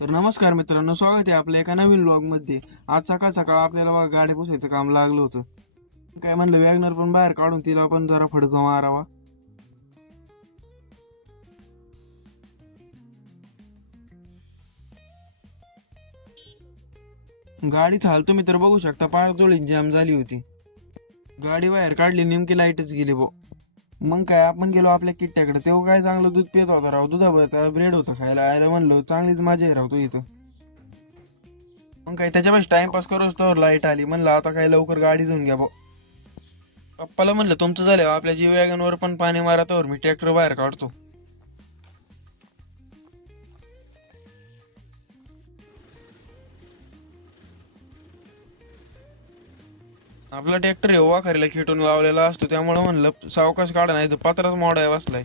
तर नमस्कार मित्रांनो स्वागत आहे आपल्या एका नवीन व्लॉगमध्ये. आज सकाळ सकाळ आपल्याला बघा गाडी पुसायचं काम लागलं होतं. काय म्हणलं वॅगनर पण बाहेर काढून तिला पण जरा फडकं मारावा. गाडी चालतो मी तर बघू शकता पाळतोळीत जाम झाली होती. गाडी बाहेर काढली नेमकी लाईटच गेली बो मग काय आपण गेलो आपल्या किट्ट्याकडे. तेव्हा काय चांगलं दूध पित होता राव. त्याला ब्रेड होतं खायला. आयला म्हणलं चांगलीच मजा आहे राव तो इथं. मग काय त्याच्यापाशी टाइमपास करूच तर लाइट आली. म्हणलं आता काय लवकर गाडी धुवून घ्या भाऊ. पप्पाला म्हणलं तुमचं झालं आपल्या जी वॅगनवर पण पाणी मारा मी ट्रॅक्टर बाहेर काढतो. आपला ट्रॅक्टर हे वाखारीला खेटून लावलेला असतो त्यामुळे म्हणलं सावकाश काढा नाही तर पात्राच मोडाय बसलाय.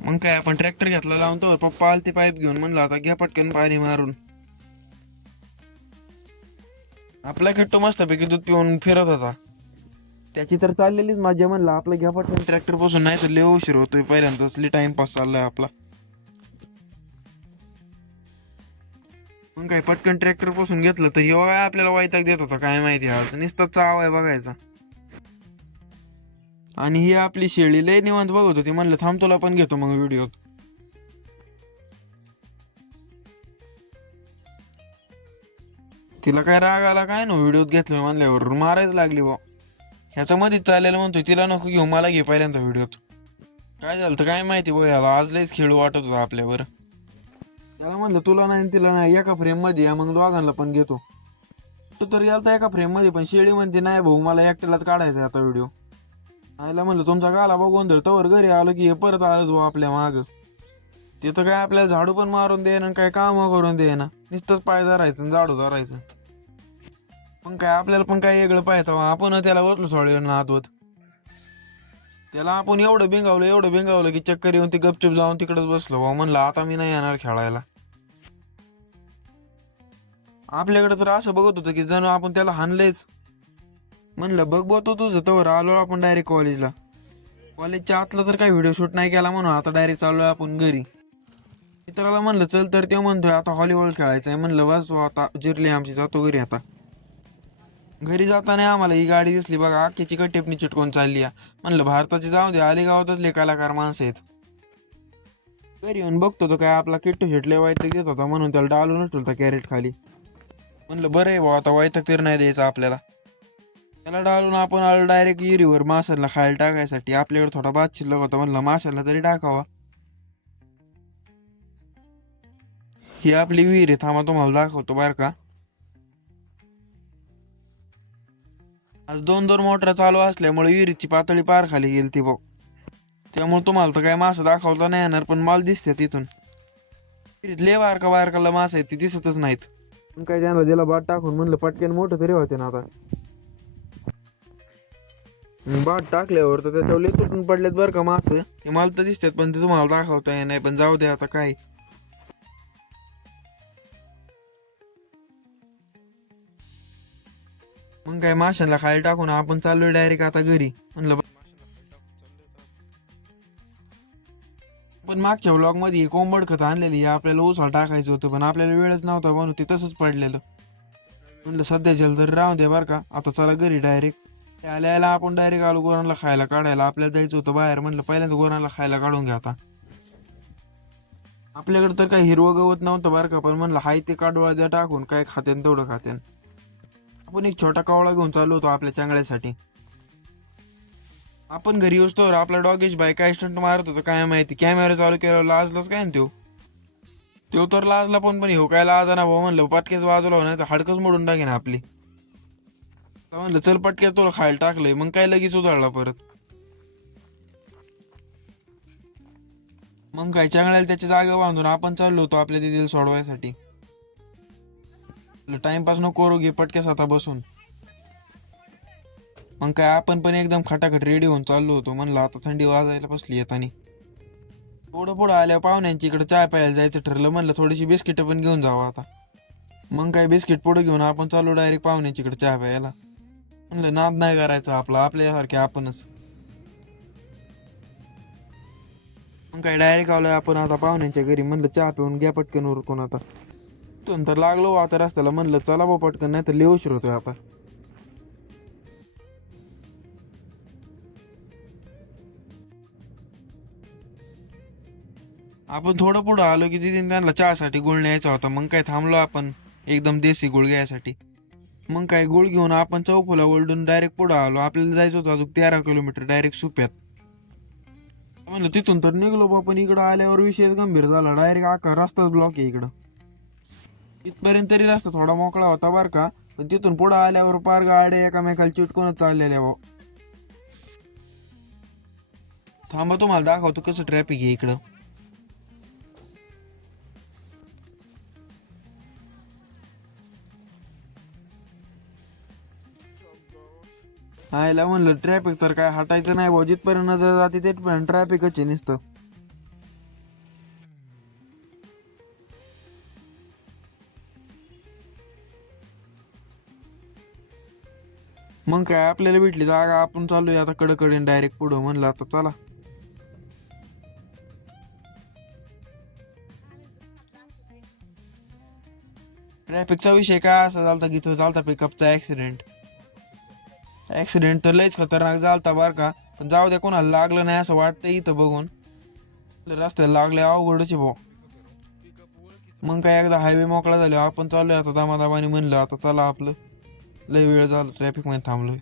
मग काय आपण ट्रॅक्टर घेतला लावून तो पप्पा आलते पाईप घेऊन म्हणलं आता घ्या पटकन पाणी मारून. आपला खट्टो मस्तपैकी दूध पिऊन फिरत होता. त्याची तर चाललेलीच माझ्या म्हणलं आपलं घ्या पटकन. ट्रॅक्टरपासून नाही तर लय उशीर होतोय पहिल्यांदाच लय टाइमपास चाललाय आपला. मग काय पटकन ट्रॅक्टरपासून घेतलं तर काय आपल्याला वायताक देत होता काय माहिती आज नुसतं चाव आहे बघायचा. आणि ही आपली शेळी लय निवांत बघत होती म्हणलं थांब तुला पण घेतो मग व्हिडिओत तिला काय राग आला काय ना व्हिडिओत घेतलं म्हणल्यावर. मारायच लागली बा ह्याच्या मध्ये चाललेलं म्हणतोय तिला नको घेऊ मला घे पहिल्यांदा व्हिडिओत. काय झालं तर काय माहिती बघ याला आज लयच खेळ वाटत होता आपल्यावर त्याला म्हणलं तुला नाही तिला नाही एका फ्रेममध्ये या मग दोघांना पण घेतो. तू तर याला एका फ्रेममध्ये पण शेळी म्हणते नाही भाऊ मला एकट्यालाच काढायचा आहे आता व्हिडिओ. आयला म्हणलं तुमचा गाला बघून धर तवर घरी आलो की हे परत आलंच भाऊ आपल्या माग. तिथं काय आपल्याला झाडू पण मारून दे ना काय काम करून दे ना नुसतंच पाय धरायचं आणि झाडू धरायचं. पण काय आपल्याला पण काय वेगळं पाहतो आपण त्याला बसलो सोडलं नातवत त्याला आपण एवढं बिंगावलं एवढं बिंगावलं की चक्कर येऊन ती गपचूप जाऊन तिकडच बसलो. भाऊ म्हणलं आता मी नाही येणार खेळायला. आपल्याकडे तर असं बघत होतं की जणू आपण त्याला हाणलेच म्हणलं बघ बघ तो तुझं तवर आलो आपण डायरेक्ट कॉलेजला कॉलेजच्या आतला तर काही व्हिडिओ शूट नाही केला म्हणून आता डायरेक्ट चाललोय आपण घरी. मित्राला म्हणलं चल तर ते म्हणतोय आता हॉलीबॉल खेळायचं आहे म्हणलं बस आता जिरली आमची जातो घरी आता. घरी जाताना आम्हाला ही गाडी दिसली बघा अख्ख्याची टेपनी चिटकून चालली आहे. म्हणलं भारताची जाऊ दे आले गावातच कलाकार माणसं आहेत. घरी येऊन बघतो तो काय आपला किट्टू शेटले वायतक देत होता म्हणून त्याला डालूनच ठेवता कॅरेट खाली. म्हणलं बरं आहे भाऊ आता वायतक तर नाही द्यायचं आपल्याला. त्याला डाळून आपण आलो डायरेक्ट विहिरीवर माशाला खायला टाकायसाठी. आपल्याकडे थोडा भात शिल्लक होता म्हणलं माशाला तरी टाकावा. ही आपली विहीर आहे थांबा तुम्हाला दाखवतो बार का. आज दोन दोन मोटर चालू असल्यामुळे विहिरीची पातळी पार खाली गेली ती भाऊ. त्यामुळे तुम्हाला तर काय मासा दाखवता नाही येणार पण माल दिसते तिथून विहिरीत लय बारका बारकाला मासा आहेत ती दिसतच नाहीत. मग काय त्यांना दिला बाट टाकून म्हणलं पटक्यान मोठं तरी होते ना आता. बाट टाकल्यावर तर त्याच्यावर तुटून पडलेत बरं का मास. ते मला तर दिसतात पण ते तुम्हाला दाखवता येत नाही पण जाऊ दे आता काय मग काय माशांना खाली टाकून आपण चाललोय डायरेक्ट आता घरी. म्हणलं पण मागच्या ब्लॉगमध्ये कोंबड खत आणलेली आपल्याला उसाला टाकायचं होतं पण आपल्याला वेळच नव्हता म्हणून ते तसंच पडलेलं. म्हणलं सध्या जल तर राहू दे बरं का आता चला घरी डायरेक्ट आल्या आल्या आपण डायरेक्ट आलो गोरांना खायला काढायला. आपल्याला जायचं होतं बाहेर म्हणलं पहिल्यांदा गोरांना खायला काढून घ्या आता. आपल्याकडे तर काही हिरवं गवत नव्हतं बरं का पण म्हणलं हाय ते काढवा द्या टाकून काय खात्यान तेवढं खात्यान. आपण एक छोटा कावळा घेऊन चाललो होतो आपल्या चांगल्यासाठी. आपण घरी येऊस तर आपला डॉगेश बाय काय स्टंट मारत होतो काय माहिती. कॅमेरा चालू केला लाजलाच काय ना त्यो. त्यो तर लाजला पण पण हो काय लाजा ना भाऊ? म्हणलं पटकेच बाजूला हो, नाही तर हाडकच मोडून टाकेन आपली. तर म्हणलं चल पटकेच तुला खायला टाकलंय. मग काय लगेच उधळला परत. मग काय चांगल्याला त्याच्या जागा बांधून आपण चाललो होतो आपल्या दिदीला सोडवायसाठी. टाइमपास नको करू घे पटक्यास आता बसून. मग काय आपण पण एकदम खटाखट रेडी होऊन चाललो होतो. म्हणलं आता थंडी वाजायला बसली येतानी पुढं पुढं आल्या पाहुण्यांची इकडे चाय प्यायला जायचं ठरलं. म्हणलं थोडीशी बिस्किट पण घेऊन जावं आता. मग काय बिस्किट पुढे घेऊन आपण चाललो डायरेक्ट पाहुण्यांची इकडे चहा प्यायला. म्हणलं नाद नाही करायचा आपला आपल्यासारखे आपणच. मग काय डायरेक्ट आलोय आपण आता पाहुण्यांच्या घरी. म्हणलं चहा पिऊन घ्या पटकन उरकून आता. तिथून तर लागलो आता रस्त्याला म्हणलं चला बा पटकन नाही तर लय उशीर होतोय आता. आपण थोडं पुढं आलो की तिथे त्यांना चहासाठी गुळ न्यायचा होता मग काय थांबलो आपण एकदम देसी गुळ घ्यायसाठी. मग काय गुळ घेऊन आपण चौफुला ओलडून डायरेक्ट पुढं आलो. आपल्याला जायचं होतं अजून तेरा किलोमीटर डायरेक्ट सुप्यात. म्हणलं तिथून तर निघलो बा पण इकडं आल्यावर विषय गंभीर झाला. डायरेक्ट आका रस्ताच ब्लॉक आहे इकडं. इथपर्यंत तरी रस्ता थोडा मोकळा होता बरं का. पण तिथून पुढं आल्यावर पार गाड्या एकामेकाला चिटकूनच चाललेल्या भाऊ. थांबा तुम्हाला दाखवतो कसं ट्रॅफिक आहे इकडं. आयला म्हणलं ट्रॅफिक तर काय हटायचं नाही भाऊ. जिथपर्यंत नजर जाते तिथपर्यंत ट्रॅफिकच आहे नुसतं. मग काय आपल्याला भेटली जागा आपण चालूया. आता कडकडे डायरेक्ट पुढं म्हणलं आता चला. ट्रॅफिकचा विषय काय असा झालता की तो झालता पिकअपचा ऍक्सिडेंट ऍक्सिडेंट तर लयच खतरनाक झालता बरं का पण जाऊ द्या कोणाला लागलं नाही असं वाटतं इथं बघून. रस्त्याला लागले अवघडच आहे भाऊ. मग काय एकदा हायवे मोकळा झाला आपण चाललोय आता दामादामाने म्हणलं आता चला आपलं. लय वेळ झाला ट्रॅफिकमध्ये थांबलोय.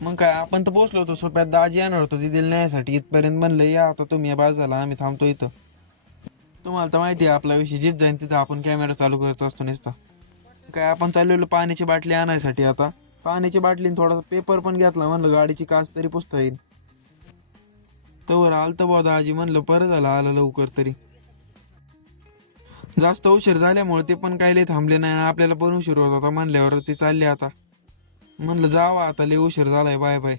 मग काय आपण तर पोचलो होतो सोप्यात दाजी येणार होतो तिथे न्यायसाठी. इथपर्यंत म्हणलं या आता तुम्ही बाज झाला आम्ही थांबतो इथं. तुम्हाला तर माहिती आहे आपला विषय जिथ जाईन तिथं. आपण कॅमेरा चालू करत असतो नुसता. काय आपण चाललेलो पाण्याची बाटली आणायसाठी आता. पाण्याची बाटलीने थोडासा पेपर पण घेतला. म्हणलं गाडीची काच तरी पुसता येईल. तवर आलतं बुवा दाजी म्हणलं परत झालं आलं लवकर तरी. जास्त उशीर झाल्यामुळे ते पण काही लय थांबले नाही आणि आपल्याला पण उशीर होत होता म्हणल्यावर ते चालले आता. म्हणलं जावा आता लय उशीर झालाय बाय बाय.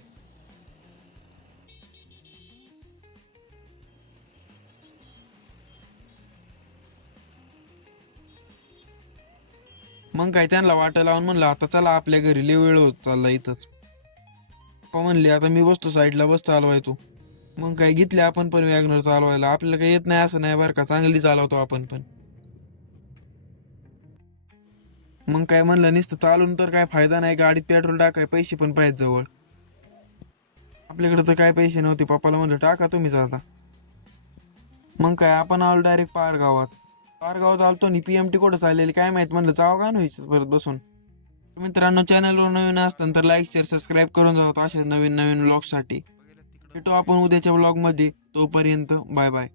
मग काय त्यांना वाटा लावून म्हणलं आता चला आपल्या घरी लय वेळ होत चालला इथंच. पप्पा म्हणले आता मी बसतो साईडला बस चालवाय तू. मग काय घेतले आपण पण वॅगनर चालवायला. आपल्याला काही येत नाही असं नाही बरं का चांगली चालवतो आपण पण. मग काय म्हणलं नुसतं चालून तर काय फायदा नाही गाडीत पेट्रोल टाकाय पैसे पण पाहिजे जवळ. आपल्याकडे तर काय पैसे नव्हते पप्पाला म्हणलं टाका तुम्हीच आता. मग काय आपण आलो डायरेक्ट पार गावात पार गावात आलतो आणि टी कुठं चाललेली काय माहीत म्हणलं जावं का व्हायचं परत बसून. मित्रांनो चॅनलवर नवीन असताना तर लाईक शेअर सबस्क्राईब करून जातो अशाच नवीन नवीन व्लॉगसाठी भेटू आपण उद्याच्या ब्लॉगमध्ये तोपर्यंत बाय बाय